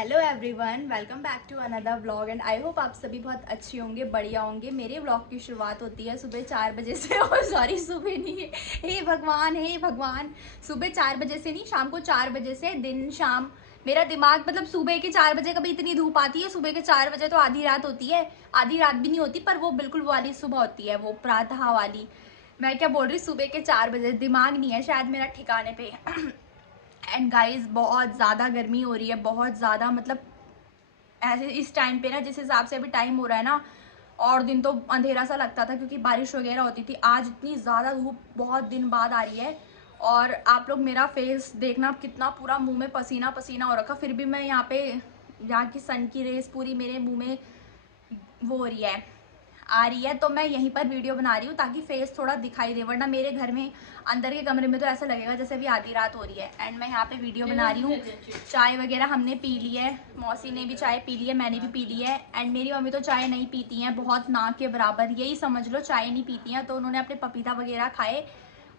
Hello everyone, welcome back to another vlog and I hope आप सभी बहुत अच्छे होंगे, बढ़िया होंगे। मेरे व्लॉग की शुरुआत होती है सुबह 4 बजे से। और सॉरी, सुबह नहीं है, हे भगवान हे भगवान, सुबह 4 बजे से नहीं, शाम को 4 बजे से। दिन शाम मेरा दिमाग मतलब सुबह के 4 बजे कभी इतनी धूप आती है, सुबह के 4 बजे तो आधी रात होती है। आधी रात भी नहीं होती, पर वो बिल्कुल वो वाली सुबह होती है, वो प्रातः वाली। मैं क्या बोल रही, सुबह के 4 बजे। दिमाग नहीं है शायद मेरा ठिकाने पे। एंड गाइज, बहुत ज़्यादा गर्मी हो रही है, बहुत ज़्यादा। मतलब ऐसे इस टाइम पे ना, जिस हिसाब से अभी टाइम हो रहा है ना, और दिन तो अंधेरा सा लगता था क्योंकि बारिश वगैरह होती थी। आज इतनी ज़्यादा धूप बहुत दिन बाद आ रही है। और आप लोग मेरा फेस देखना, कितना पूरा मुंह में पसीना पसीना हो रखा, फिर भी मैं यहाँ पे, यहाँ की सन की रेस पूरी मेरे मुंह में वो हो रही है, आ रही है। तो मैं यहीं पर वीडियो बना रही हूँ ताकि फेस थोड़ा दिखाई दे, वरना मेरे घर में अंदर के कमरे में तो ऐसा लगेगा जैसे अभी आधी रात हो रही है। एंड मैं यहाँ पे वीडियो बना रही हूँ। चाय वगैरह हमने पी ली है, मौसी ने भी चाय पी ली है, मैंने भी पी ली है। एंड मेरी मम्मी तो चाय नहीं पीती हैं, बहुत ना के बराबर, यही समझ लो, चाय नहीं पीती हैं। तो उन्होंने अपने पपीता वगैरह खाए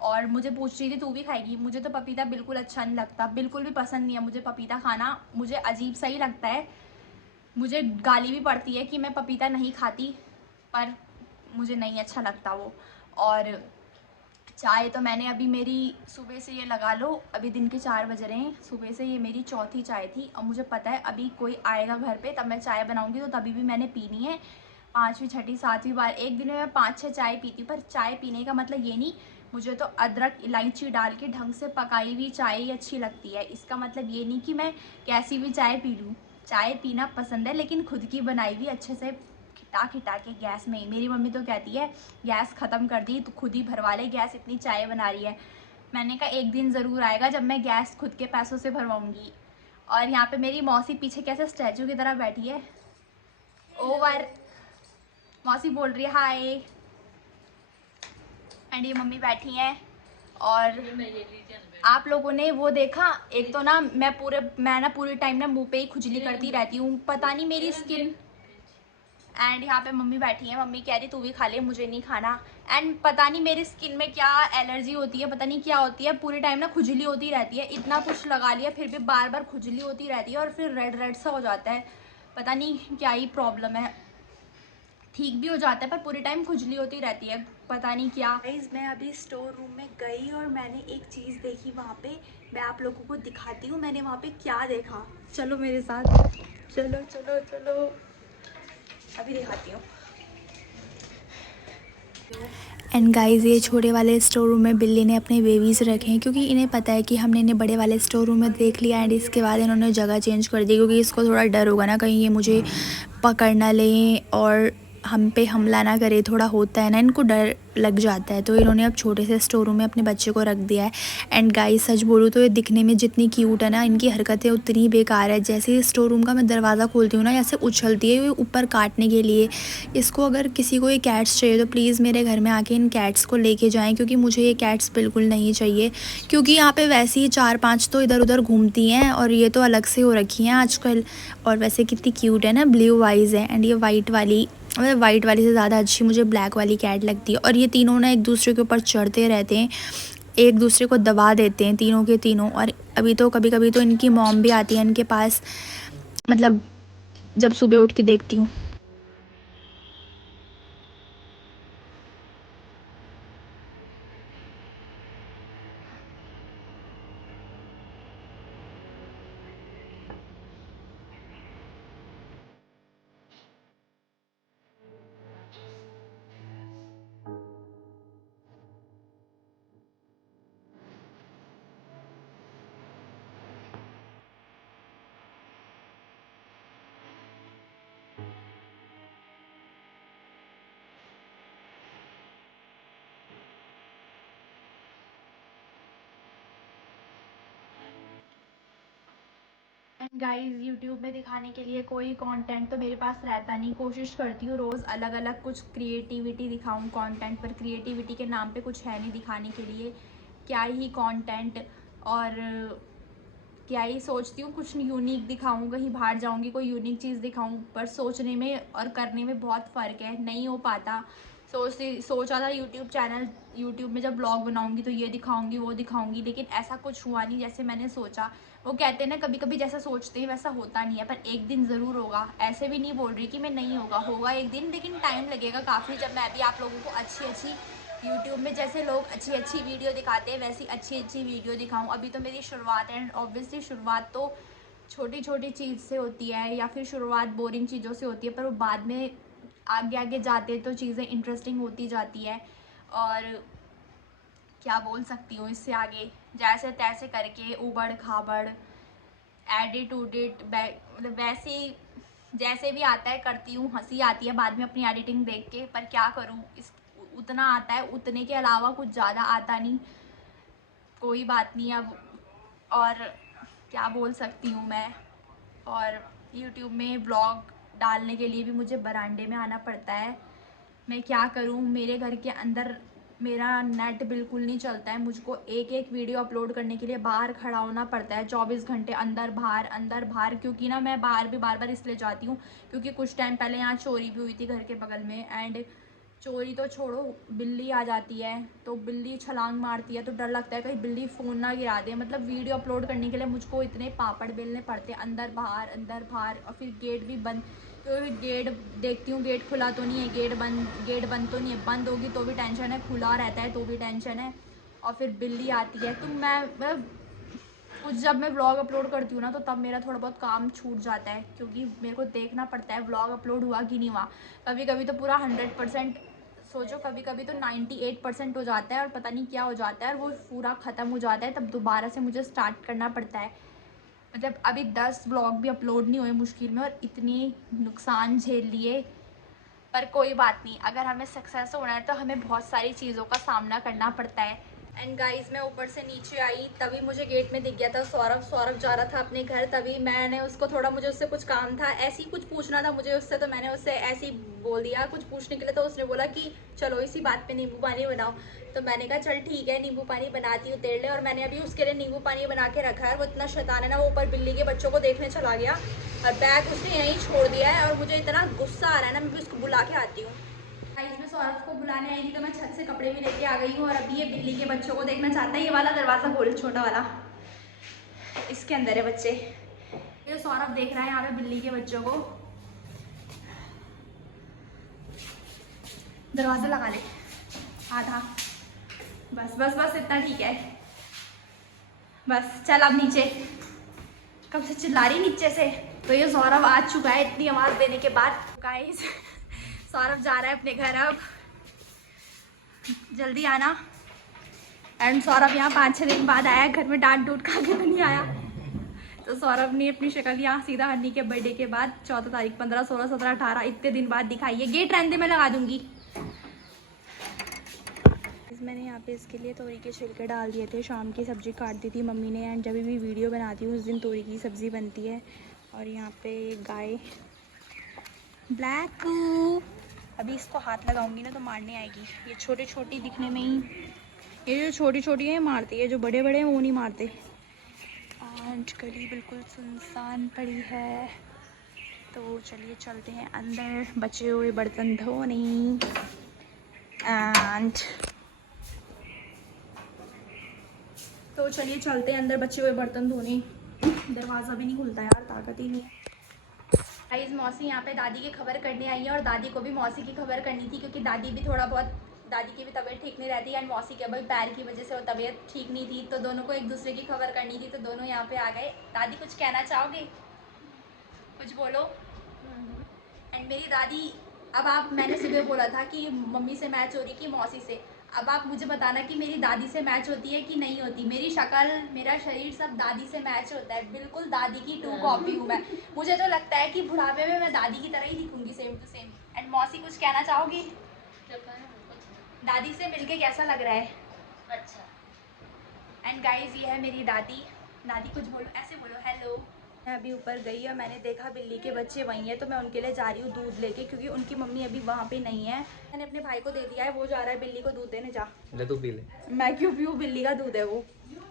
और मुझे पूछ रही थी तू भी खाएगी। मुझे तो पपीता बिल्कुल अच्छा नहीं लगता, बिल्कुल भी पसंद नहीं है मुझे पपीता खाना, मुझे अजीब सा ही लगता है। मुझे गाली भी पड़ती है कि मैं पपीता नहीं खाती, पर मुझे नहीं अच्छा लगता वो। और चाय तो मैंने अभी, मेरी सुबह से ये लगा लो, अभी दिन के 4 बज रहे हैं, सुबह से ये मेरी चौथी चाय थी। और मुझे पता है अभी कोई आएगा घर पे तब मैं चाय बनाऊंगी, तो तभी भी मैंने पीनी है। 5वीं 6ठी 7वीं बार एक दिन में मैं 5-6 चाय पीती हूँ। पर चाय पीने का मतलब ये नहीं, मुझे तो अदरक इलायची डाल के ढंग से पकाई हुई चाय ही अच्छी लगती है। इसका मतलब ये नहीं कि मैं कैसी भी चाय पी लूँ। चाय पीना पसंद है, लेकिन खुद की बनाई हुई अच्छे से खिटा खिटा के गैस में ही। मेरी मम्मी तो कहती है गैस ख़त्म कर दी तो खुद ही भरवा ले गैस, इतनी चाय बना रही है। मैंने कहा एक दिन ज़रूर आएगा जब मैं गैस खुद के पैसों से भरवाऊँगी। और यहाँ पे मेरी मौसी पीछे कैसे स्टैचू की तरह बैठी है, ओवर। मौसी बोल रही है हाय। एंड ये मम्मी बैठी हैं। और आप लोगों ने वो देखा, एक तो ना मैं ना पूरे टाइम ना मुंह पे ही खुजली करती रहती हूँ, पता नहीं मेरी स्किन। एंड यहाँ पे मम्मी बैठी है, मम्मी कह रही तू भी खा ले, मुझे नहीं खाना। एंड पता नहीं मेरी स्किन में क्या एलर्जी होती है, पता नहीं क्या होती है, पूरे टाइम ना खुजली होती रहती है। इतना कुछ लगा लिया फिर भी बार बार खुजली होती रहती है, और फिर रेड रेड सा हो जाता है। पता नहीं क्या ही प्रॉब्लम है, ठीक भी हो जाता है पर पूरे टाइम खुजली होती रहती है, पता नहीं क्या। गाइस, मैं अभी स्टोर रूम में गई और मैंने एक चीज़ देखी वहाँ पे, मैं आप लोगों को दिखाती हूँ मैंने वहाँ पे क्या देखा। चलो मेरे साथ, चलो चलो चलो, अभी दिखाती हूँ। एंड गाइस, ये छोटे वाले स्टोर रूम में बिल्ली ने अपने बेबीज़ रखे हैं क्योंकि इन्हें पता है कि हमने इन्हें बड़े वाले स्टोर रूम में देख लिया। एंड इसके बाद इन्होंने जगह चेंज कर दी क्योंकि इसको थोड़ा डर होगा ना, कहीं ये मुझे पकड़ ना लें और हम पे हमला ना करे, थोड़ा होता है ना, इनको डर लग जाता है। तो इन्होंने अब छोटे से स्टोर रूम में अपने बच्चे को रख दिया है। एंड गाइस, सच बोलूँ तो ये दिखने में जितनी क्यूट है ना, इनकी हरकतें उतनी बेकार है। जैसे ही स्टोर रूम का मैं दरवाज़ा खोलती हूँ ना, ऐसे उछलती है ये ऊपर काटने के लिए। इसको अगर किसी को ये कैट्स चाहिए तो प्लीज़ मेरे घर में आके इन कैट्स को लेके जाएं, क्योंकि मुझे ये कैट्स बिल्कुल नहीं चाहिए। क्योंकि यहाँ पे वैसे ही 4-5 तो इधर उधर घूमती हैं और ये तो अलग से हो रखी हैं आजकल। और वैसे कितनी क्यूट है ना, ब्लू आइज़ है। एंड ये वाइट वाली, मतलब वाइट वाली से ज़्यादा अच्छी मुझे ब्लैक वाली कैट लगती है। और ये तीनों ना एक दूसरे के ऊपर चढ़ते रहते हैं, एक दूसरे को दबा देते हैं तीनों के तीनों। और अभी तो कभी कभी तो इनकी मॉम भी आती है इनके पास, मतलब जब सुबह उठ के देखती हूँ। एंड गाइस, यूट्यूब में दिखाने के लिए कोई कंटेंट तो मेरे पास रहता नहीं। कोशिश करती हूँ रोज़ अलग अलग कुछ क्रिएटिविटी दिखाऊँ कंटेंट, पर क्रिएटिविटी के नाम पे कुछ है नहीं दिखाने के लिए, क्या ही कंटेंट। और क्या ही सोचती हूँ कुछ यूनिक दिखाऊँ, कहीं बाहर जाऊँगी कोई यूनिक चीज़ दिखाऊँ, पर सोचने में और करने में बहुत फ़र्क है, नहीं हो पाता। सोचा था यूट्यूब में जब ब्लॉग बनाऊँगी तो ये दिखाऊँगी वो दिखाऊँगी, लेकिन ऐसा कुछ हुआ नहीं जैसे मैंने सोचा। वो कहते हैं ना कभी कभी जैसा सोचते हैं वैसा होता नहीं है, पर एक दिन ज़रूर होगा। ऐसे भी नहीं बोल रही कि मैं नहीं होगा, होगा एक दिन, लेकिन टाइम लगेगा काफ़ी। जब मैं भी आप लोगों को अच्छी अच्छी यूट्यूब में जैसे लोग अच्छी अच्छी वीडियो दिखाते हैं वैसी अच्छी अच्छी वीडियो दिखाऊं। अभी तो मेरी शुरुआत है, एंड ऑब्वियसली शुरुआत तो छोटी छोटी चीज़ से होती है, या फिर शुरुआत बोरिंग चीज़ों से होती है, पर वो बाद में आगे आगे जाते तो चीज़ें इंटरेस्टिंग होती जाती है। और क्या बोल सकती हूँ इससे आगे, जैसे तैसे करके उबड़ खाबड़ एडिट उडिट मतलब वैसे ही जैसे भी आता है करती हूँ। हंसी आती है बाद में अपनी एडिटिंग देख के, पर क्या करूँ, इस उतना आता है, उतने के अलावा कुछ ज़्यादा आता नहीं। कोई बात नहीं अब, और क्या बोल सकती हूँ मैं। और यूट्यूब में व्लॉग डालने के लिए भी मुझे बरामदे में आना पड़ता है। मैं क्या करूँ, मेरे घर के अंदर मेरा नेट बिल्कुल नहीं चलता है। मुझको एक एक वीडियो अपलोड करने के लिए बाहर खड़ा होना पड़ता है 24 घंटे, अंदर बाहर। क्योंकि ना मैं बाहर भी बार बार इसलिए जाती हूँ क्योंकि कुछ टाइम पहले यहाँ चोरी भी हुई थी घर के बगल में। एंड चोरी तो छोड़ो, बिल्ली आ जाती है तो बिल्ली छलांग मारती है, तो डर लगता है कहीं बिल्ली फ़ोन ना गिरा दे। मतलब वीडियो अपलोड करने के लिए मुझको इतने पापड़ बेलने पड़ते हैं, अंदर बाहर। और फिर गेट भी बंद, तो गेट देखती हूँ गेट खुला तो नहीं है, गेट बंद तो नहीं है। बंद होगी तो भी टेंशन है, खुला रहता है तो भी टेंशन है। और फिर बिल्ली आती है, तो मैं कुछ जब मैं व्लॉग अपलोड करती हूँ ना तो तब मेरा थोड़ा बहुत काम छूट जाता है, क्योंकि मेरे को देखना पड़ता है व्लॉग अपलोड हुआ कि नहीं हुआ। कभी कभी तो पूरा 100%, सोचो कभी कभी तो 98% हो जाता है और पता नहीं क्या हो जाता है, और वो पूरा ख़त्म हो जाता है, तब दोबारा से मुझे स्टार्ट करना पड़ता है। मतलब अभी 10 व्लॉग भी अपलोड नहीं हुए मुश्किल में, और इतनी नुकसान झेल लिए। पर कोई बात नहीं, अगर हमें सक्सेस होना है तो हमें बहुत सारी चीज़ों का सामना करना पड़ता है। एंड गाइस, मैं ऊपर से नीचे आई तभी मुझे गेट में दिख गया था सौरभ जा रहा था अपने घर। तभी मैंने उसको थोड़ा, मुझे उससे कुछ काम था, ऐसे ही कुछ पूछना था मुझे उससे, तो मैंने उससे ऐसे ही बोल दिया कुछ पूछने के लिए। तो उसने बोला कि चलो इसी बात पे नींबू पानी बनाओ। तो मैंने कहा चल ठीक है, नींबू पानी बनाती हूँ, तेड़ ले। और मैंने अभी उसके लिए नींबू पानी बना के रखा है। वो इतना शैतान है ना, वो ऊपर बिल्ली के बच्चों को देखने चला गया और बैग उसने यहीं छोड़ दिया है, और मुझे इतना गुस्सा आ रहा है ना, मैं भी उसको बुला के आती हूँ। इसमें सौरभ को बुलाने आई थी तो मैं छत से कपड़े भी लेके आ गई हूँ। और अभी ये बिल्ली के बच्चों को देखना चाहता है। ये वाला दरवाज़ा खोल, छोटा वाला, इसके अंदर है बच्चे। ये सौरभ देख रहा है यहाँ पे बिल्ली के बच्चों को। दरवाज़ा लगा ले आधा, बस इतना ठीक है। बस चल अब नीचे, कब से चिल्ला रही नीचे से। तो ये सौरभ आ चुका है इतनी आवाज़ देने के बाद। गाइस, सौरभ जा रहा है अपने घर, अब जल्दी आना। एंड सौरभ यहाँ 5-6 दिन बाद आया, घर में डांट डूट खा के तो नहीं आया। तो सौरभ ने अपनी शक्ल यहाँ सीधा हन्नी के बर्थडे के बाद 14 तारीख 15, 16, 17, 18 इतने दिन बाद दिखाई है। गेट रहने दे, मैं लगा दूंगी। मैंने यहाँ पे इसके लिए तोरी के छिलके डाल दिए थे, शाम की सब्ज़ी काट दी थी मम्मी ने। एंड जब भी वीडियो बनाती हूँ उस दिन तोरी की सब्ज़ी बनती है। और यहाँ पे गाय ब्लैक, अभी इसको हाथ लगाऊंगी ना तो मारने आएगी। ये छोटी छोटी दिखने में ही, ये जो छोटी छोटी है मारती है, जो बड़े बड़े हैं वो नहीं मारते। एंड गली बिल्कुल सुनसान पड़ी है, तो चलिए चलते हैं अंदर, बचे हुए बर्तन धोने। एंड तो चलिए चलते हैं अंदर, बचे हुए बर्तन धोने। दरवाज़ा भी नहीं खुलता यार, ताकत ही नहीं है। गाइस, मौसी यहाँ पे दादी की खबर करने आई है, और दादी को भी मौसी की खबर करनी थी, क्योंकि दादी भी थोड़ा बहुत, दादी की भी तबीयत ठीक नहीं रहती है, एंड मौसी के अभी पैर की वजह से वो तबीयत ठीक नहीं थी, तो दोनों को एक दूसरे की खबर करनी थी, तो दोनों यहाँ पे आ गए। दादी कुछ कहना चाहोगे? कुछ बोलो। एंड मेरी दादी, अब आप, मैंने सुबह बोला था कि मम्मी से मैच हो रही कि मौसी से, अब आप मुझे बताना कि मेरी दादी से मैच होती है कि नहीं होती। मेरी शक्ल, मेरा शरीर सब दादी से मैच होता है, बिल्कुल दादी की 2 कॉपी हूँ मैं। मुझे तो लगता है कि बुढ़ापे में मैं दादी की तरह ही दिखूंगी, सेम टू सेम। एंड मौसी कुछ कहना चाहोगी? दादी से मिलके कैसा लग रहा है? अच्छा। एंड गाइज, ये है मेरी दादी। दादी कुछ बोलो, ऐसे बोलो हेलो। मैं अभी ऊपर गई और मैंने देखा बिल्ली के बच्चे वहीं हैं, तो मैं उनके लिए जा रही हूँ दूध लेके, क्योंकि उनकी मम्मी अभी वहाँ पे नहीं है। मैंने अपने भाई को दे दिया है, वो जा रहा है बिल्ली को दूध देने। जा ले, तू पी ले। मैं क्यों पीऊँ, बिल्ली का दूध है वो।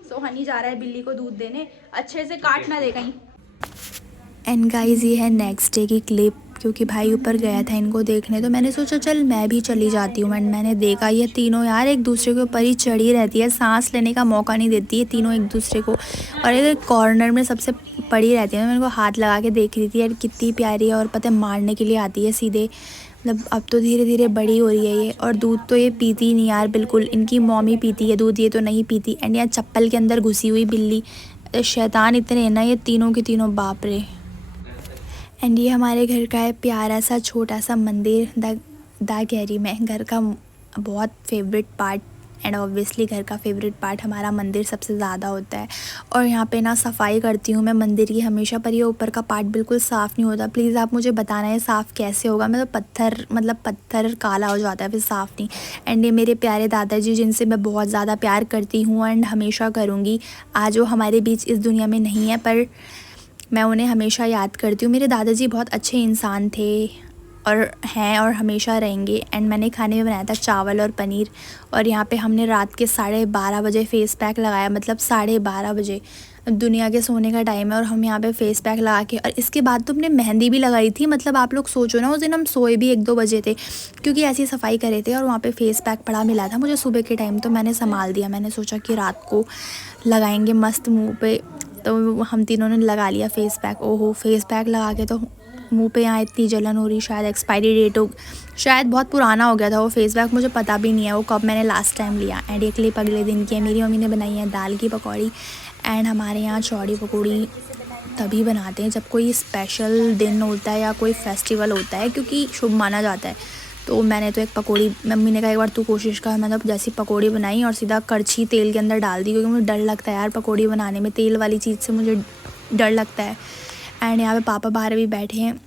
सो हनी जा रहा है बिल्ली को दूध देने, अच्छे से काट ना दे कहीं। एंड गाइस, ये है नेक्स्ट डे की क्लिप। क्योंकि भाई ऊपर गया था इनको देखने, तो मैंने सोचा चल मैं भी चली जाती हूँ। मैंने देखा ये तीनों यार एक दूसरे के ऊपर ही चढ़ी रहती है, सांस लेने का मौका नहीं देती है तीनों एक दूसरे को, और एक कॉर्नर में सबसे पड़ी रहती है। मैं इनको हाथ लगा के देख रही थी यार कितनी प्यारी है, और पता है मारने के लिए आती है सीधे। मतलब अब तो धीरे धीरे बड़ी हो रही है ये, और दूध तो ये पीती ही नहीं यार बिल्कुल, इनकी मॉमी पीती है दूध, ये तो नहीं पीती। एंड यार चप्पल के अंदर घुसी हुई बिल्ली, शैतान इतने हैं ना ये तीनों के तीनों, बाप रे। एंड ये हमारे घर का है प्यारा सा छोटा सा मंदिर, द गैरी में। घर का बहुत फेवरेट पार्ट, एंड ऑब्वियसली घर का फेवरेट पार्ट हमारा मंदिर सबसे ज़्यादा होता है। और यहाँ पे ना सफाई करती हूँ मैं मंदिर की हमेशा, पर ये ऊपर का पार्ट बिल्कुल साफ़ नहीं होता। प्लीज़ आप मुझे बताना है साफ़ कैसे होगा। मैं तो पत्थर काला हो जाता है फिर साफ़ नहीं। एंड ये मेरे प्यारे दादाजी जिनसे मैं बहुत ज़्यादा प्यार करती हूँ एंड हमेशा करूँगी। आज वो हमारे बीच इस दुनिया में नहीं है, पर मैं उन्हें हमेशा याद करती हूँ। मेरे दादाजी बहुत अच्छे इंसान थे और हैं और हमेशा रहेंगे। एंड मैंने खाने में बनाया था चावल और पनीर, और यहाँ पे हमने रात के 12:30 बजे फेस पैक लगाया, मतलब 12:30 बजे, दुनिया के सोने का टाइम है और हम यहाँ पे फेस पैक लगा के, और इसके बाद तो हमने मेहंदी भी लगाई थी। मतलब आप लोग सोचो ना, उस दिन हम सोए भी 1-2 बजे थे क्योंकि ऐसी सफाई करे थे, और वहाँ पे फेस पैक पड़ा मिला था मुझे सुबह के टाइम, तो मैंने संभाल दिया। मैंने सोचा कि रात को लगाएंगे मस्त मुँह पे, तो हम तीनों ने लगा लिया फेस पैक। ओहो, फेस पैक लगा के तो मुंह पे यहाँ इतनी जलन हो रही, शायद एक्सपायरी डेट हो, शायद बहुत पुराना हो गया था वो फेस पैक, मुझे पता भी नहीं है वो कब मैंने लास्ट टाइम लिया। एंड एक क्लिप अगले दिन की है, मेरी मम्मी ने बनाई है दाल की पकौड़ी। एंड हमारे यहाँ चौड़ी पकौड़ी तभी बनाते हैं जब कोई स्पेशल दिन होता है या कोई फेस्टिवल होता है, क्योंकि शुभ माना जाता है। तो मैंने तो एक पकौड़ी, मम्मी ने कहा एक बार तू कोशिश कर, मतलब जैसी पकौड़ी बनाई और सीधा करछी तेल के अंदर डाल दी, क्योंकि मुझे डर लगता है यार पकौड़ी बनाने में, तेल वाली चीज़ से मुझे डर लगता है। एंड यहाँ पे पापा बाहर भी बैठे हैं,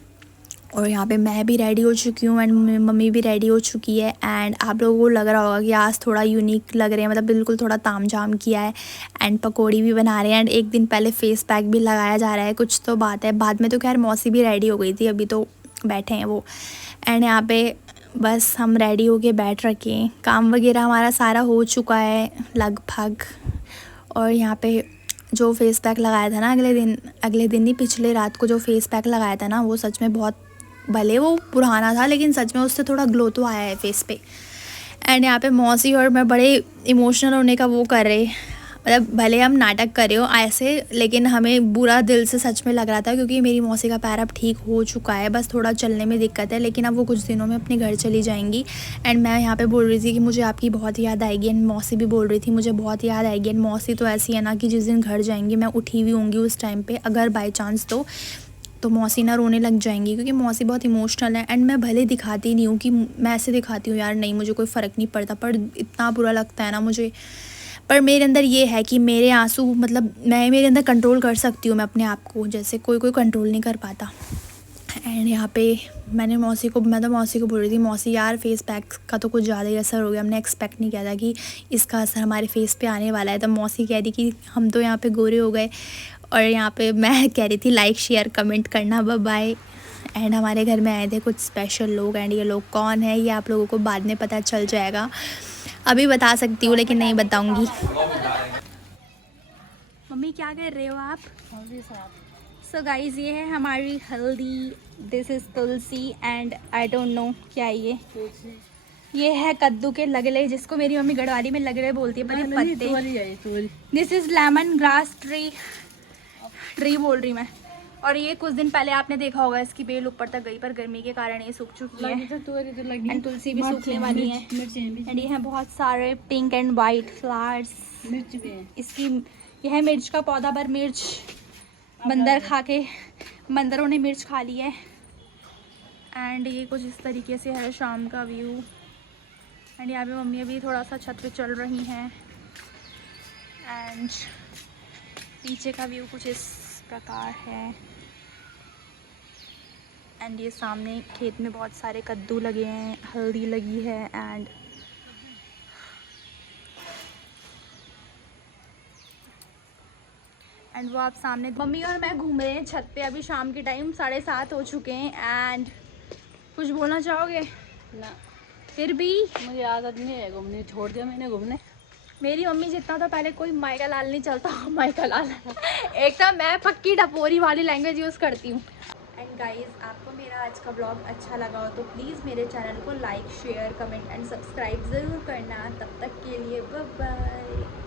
और यहाँ पे मैं भी रेडी हो चुकी हूँ एंड मम्मी भी रेडी हो चुकी है। एंड आप लोगों को लग रहा होगा कि आज थोड़ा यूनिक लग रहे हैं, मतलब बिल्कुल थोड़ा तामझाम किया है। एंड पकौड़ी भी बना रहे हैं, एंड एक दिन पहले फेस पैक भी लगाया जा रहा है, कुछ तो बात है। बाद में तो खैर मौसी भी रेडी हो गई थी, अभी तो बैठे हैं वो। एंड यहाँ पे बस हम रेडी होके बैठ रखे हैं, काम वगैरह हमारा सारा हो चुका है लगभग। और यहाँ पे जो फेस पैक लगाया था ना अगले दिन नहीं, पिछले रात को जो फेस पैक लगाया था ना, वो सच में बहुत, भले वो पुराना था लेकिन सच में उससे थोड़ा ग्लो तो आया है फेस पे। एंड यहाँ पे मौसी और मैं बड़े इमोशनल होने का वो कर रहे, मतलब भले हम नाटक कर रहे हो ऐसे, लेकिन हमें बुरा दिल से सच में लग रहा था, क्योंकि मेरी मौसी का पैर अब ठीक हो चुका है, बस थोड़ा चलने में दिक्कत है, लेकिन अब वो कुछ दिनों में अपने घर चली जाएंगी। एंड मैं यहाँ पे बोल रही थी कि मुझे आपकी बहुत याद आएगी, एंड मौसी भी बोल रही थी मुझे बहुत याद आएगी। एंड मौसी तो ऐसी है ना कि जिस दिन घर जाएंगी मैं उठी हुई होंगी उस टाइम पर, अगर बाई चांस तो मौसी ना रोने लग जाएंगी, क्योंकि मौसी बहुत इमोशनल है। एंड मैं भले दिखाती नहीं हूँ कि मैं ऐसे दिखाती हूँ यार, नहीं मुझे कोई फ़र्क नहीं पड़ता, पर इतना बुरा लगता है ना मुझे। पर मेरे अंदर ये है कि मेरे आंसू, मतलब मेरे अंदर कंट्रोल कर सकती हूँ मैं अपने आप को, जैसे कोई कंट्रोल नहीं कर पाता। एंड यहाँ पे मैं तो मौसी को बोल रही थी, मौसी यार फेस पैक का तो कुछ ज़्यादा ही असर हो गया, हमने एक्सपेक्ट नहीं किया था कि इसका असर हमारे फेस पे आने वाला है। तो मौसी कह रही कि हम तो यहाँ पे गोरे हो गए, और यहाँ पे मैं कह रही थी लाइक शेयर कमेंट करना, बाय। एंड हमारे घर में आए थे कुछ स्पेशल लोग, एंड ये लोग कौन है ये आप लोगों को बाद में पता चल जाएगा, अभी बता सकती हूँ लेकिन नहीं बताऊँगी। मम्मी क्या कर रहे हो आप? सो गाइज ये है हमारी हल्दी, this is Tulsi, and I don't know क्या है ये है कद्दू के लगले, जिसको मेरी मम्मी गढ़वाली में लगले बोलती है, पर ये पत्ते। This is lemon grass tree बोल रही मैं। और ये कुछ दिन पहले आपने देखा होगा इसकी बेल ऊपर तक गई, पर गर्मी के कारण ये सूख चुकी है। एंड तुलसी भी सूखने वाली है। एंड ये है बहुत सारे पिंक एंड वाइट फ्लावर्स। इसकी यह है मिर्च का पौधा, पर मिर्च बंदरों ने मिर्च खा ली है। एंड ये कुछ इस तरीके से है शाम का व्यू। एंड यहाँ पे मम्मी अभी थोड़ा सा छत पे चल रही हैं। एंड पीछे का व्यू कुछ इस प्रकार है। एंड ये सामने खेत में बहुत सारे कद्दू लगे हैं, हल्दी लगी है। एंड वो आप सामने, मम्मी और मैं घूम रहे हैं छत पे, अभी शाम के टाइम 7:30 हो चुके हैं। एंड कुछ बोलना चाहोगे? ना, फिर भी मुझे आदत नहीं है घूमने, छोड़ दिया मैंने घूमने। मेरी मम्मी जितना तो पहले कोई माइका लाल नहीं चलता, माइका लाल एक तो मैं पक्की डपोरी वाली लैंग्वेज यूज़ करती हूँ। एंड गाइस, आपको मेरा आज का ब्लॉग अच्छा लगा हो तो प्लीज़ मेरे चैनल को like, share, comment and subscribe ज़रूर करना। तब तक के लिए बाय बाय।